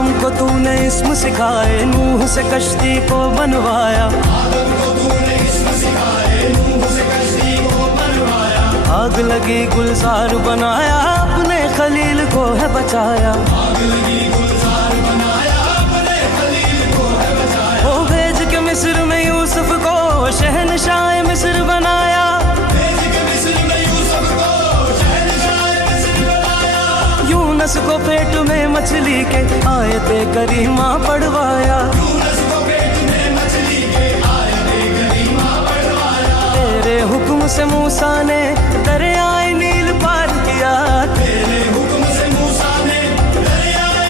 आदम को तूने इस्म सिखाए, नूह से कश्ती को बनवाया। आग लगी गुलजार बनाया, अपने खलील को है बचाया। वो भेज के मिस्र में यूसुफ को शहनशाह मिस्र बनाया। यूनुस को पेट में मछली के आयते करीमा पढ़वाया। तेरे हुक्म से मूसा ने दरे